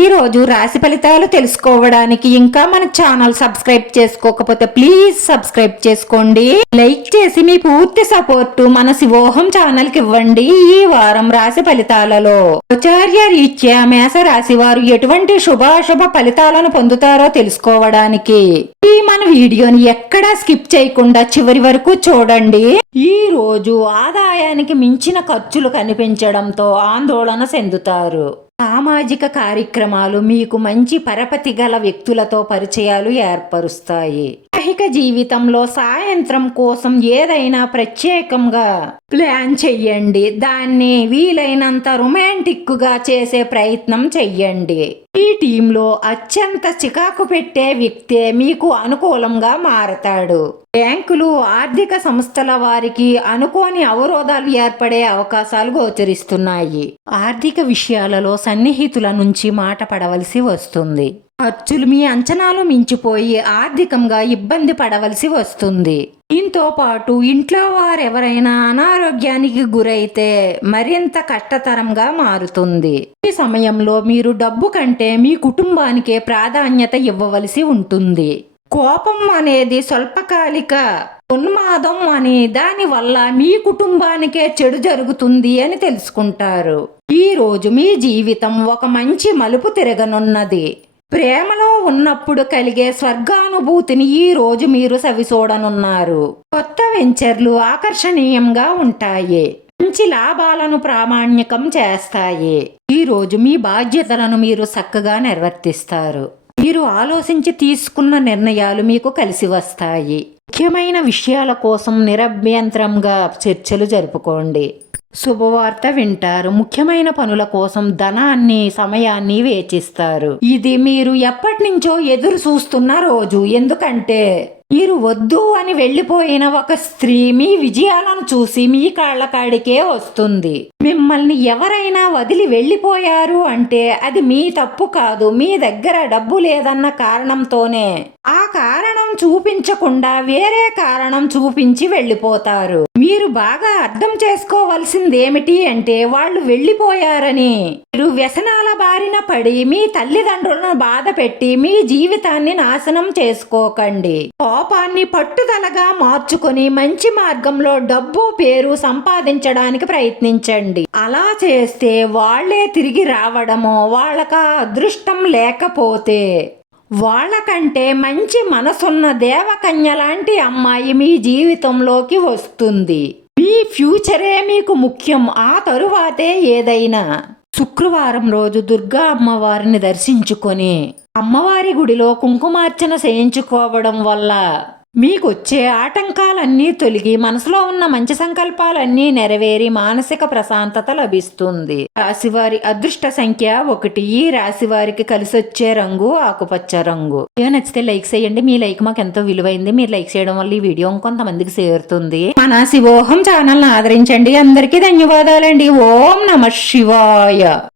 ఈ రోజు రాశి ఫలితాలు తెలుసుకోవడానికి ఇంకా మన ఛానల్ సబ్స్క్రైబ్ చేసుకోకపోతే ప్లీజ్ సబ్స్క్రైబ్ చేసుకోండి. లైక్ చేసి మీ పూర్తి సపోర్టు మన శివోహం ఛానల్కి ఇవ్వండి ఈ వారం రాశి ఫలితాలలో. ఆచార్య రీత్యా మేష రాశి వారు ఎటువంటి శుభాశుభ ఫలితాలను పొందుతారో తెలుసుకోవడానికి. ఈ మన వీడియోని ఎక్కడా స్కిప్ చేయకుండా చివరి వరకు చూడండి. ఈ రోజు ఆదాయానికి మించిన ఖర్చులు కనిపించడంతో ఆందోళన చెందుతారు. సామాజిక కార్యక్రమాలు మీకు మంచి పరపతి గల వ్యక్తులతో పరిచయాలు ఏర్పరుస్తాయి. వైవాహిక జీవితంలో సాయంత్రం కోసం ఏదైనా ప్రత్యేకంగా ప్లాన్ చెయ్యండి. దాన్ని వీలైనంత రొమాంటిక్గా చేసే ప్రయత్నం చెయ్యండి. ఈ టీంలో అత్యంత చికాకు పెట్టే వ్యక్తే మీకు అనుకూలంగా మారతాడు. బ్యాంకులు ఆర్థిక సంస్థల వారికి అనుకోని అవరోధాలు ఏర్పడే అవకాశాలు గోచరిస్తున్నాయి. ఆర్థిక విషయాలలో సన్నిహితుల నుంచి మాట పడవలసి వస్తుంది. ఖర్చులు మీ అంచనాలు మించిపోయి ఆర్థికంగా ఇబ్బంది పడవలసి వస్తుంది. దీంతో పాటు ఇంట్లో వారెవరైనా అనారోగ్యానికి గురైతే మరింత కష్టతరంగా మారుతుంది. ఈ సమయంలో మీరు డబ్బు కంటే మీ కుటుంబానికే ప్రాధాన్యత ఇవ్వవలసి ఉంటుంది. కోపం అనేది స్వల్పకాలిక ఉన్మాదం అని దాని వల్ల మీ కుటుంబానికే చెడు జరుగుతుంది అని తెలుసుకుంటారు. ఈ రోజు మీ జీవితం ఒక మంచి మలుపు తిరగనున్నది. ప్రేమలో ఉన్నప్పుడు కలిగే స్వర్గానుభూతిని ఈ రోజు మీరు సవిచూడనున్నారు కొత్త వెంచర్లు ఆకర్షణీయంగా ఉంటాయి. మంచి లాభాలను ప్రామాణికం చేస్తాయి. ఈ రోజు మీ బాధ్యతలను మీరు చక్కగా నిర్వర్తిస్తారు. మీరు ఆలోచించి తీసుకున్న నిర్ణయాలు మీకు కలిసి వస్తాయి. ముఖ్యమైన విషయాల కోసం నిరభ్యంతరంగా చర్చలు జరుపుకోండి. శుభవార్త వింటారు. ముఖ్యమైన పనుల కోసం ధనాన్ని సమయాన్ని వేచిస్తారు. ఇది మీరు ఎప్పటి నుంచో ఎదురు చూస్తున్న రోజు. ఎందుకంటే మీరు వద్దు అని వెళ్ళిపోయిన ఒక స్త్రీ మీ విజయాలను చూసి మీ కాళ్ళ కాడికే వస్తుంది. మిమ్మల్ని ఎవరైనా వదిలి వెళ్ళిపోయారు అంటే అది మీ తప్పు కాదు మీ దగ్గర డబ్బు లేదన్న కారణంతోనే. ఆ కారణం చూపించకుండా వేరే కారణం చూపించి వెళ్ళిపోతారు. మీరు బాగా అర్థం చేసుకోవాల్సింది ఏమిటి అంటే వాళ్ళు వెళ్ళిపోయారని. మీరు వ్యసనాల బారిన పడి మీ తల్లిదండ్రులను బాధ పెట్టి మీ జీవితాన్ని నాశనం చేసుకోకండి. కోపాన్ని పట్టుదలగా మార్చుకొని మంచి మార్గంలో డబ్బు పేరు సంపాదించడానికి ప్రయత్నించండి. అలా చేస్తే వాళ్ళే తిరిగి రావడమో వాళ్ళక అదృష్టం లేకపోతే. వాళ్ళకంటే మంచి మనసున్న దేవకన్య లాంటి అమ్మాయి మీ జీవితంలోకి వస్తుంది. మీ ఫ్యూచరే మీకు ముఖ్యం. ఆ తరువాతే ఏదైనా. శుక్రవారం రోజు దుర్గా అమ్మవారిని దర్శించుకొని అమ్మవారి గుడిలో కుంకుమార్చన చేయించుకోవడం వల్ల మీకొచ్చే ఆటంకాలన్నీ తొలగి మనసులో ఉన్న మంచి సంకల్పాలన్నీ నెరవేరి మానసిక ప్రశాంతత లభిస్తుంది. రాశివారి అదృష్ట సంఖ్య ఒకటి. ఈ రాశివారికి కలిసొచ్చే రంగు ఆకుపచ్చ రంగు. ఏ నచ్చితే లైక్ చేయండి. మీ లైక్ మాకు ఎంతో విలువైంది. మీరు లైక్ చేయడం వల్ల ఈ వీడియో కొంతమందికి చేరుతుంది. మన శివోహం ఛానల్ ఆదరించండి. అందరికీ ధన్యవాదాలండి. ఓం నమ శివాయ.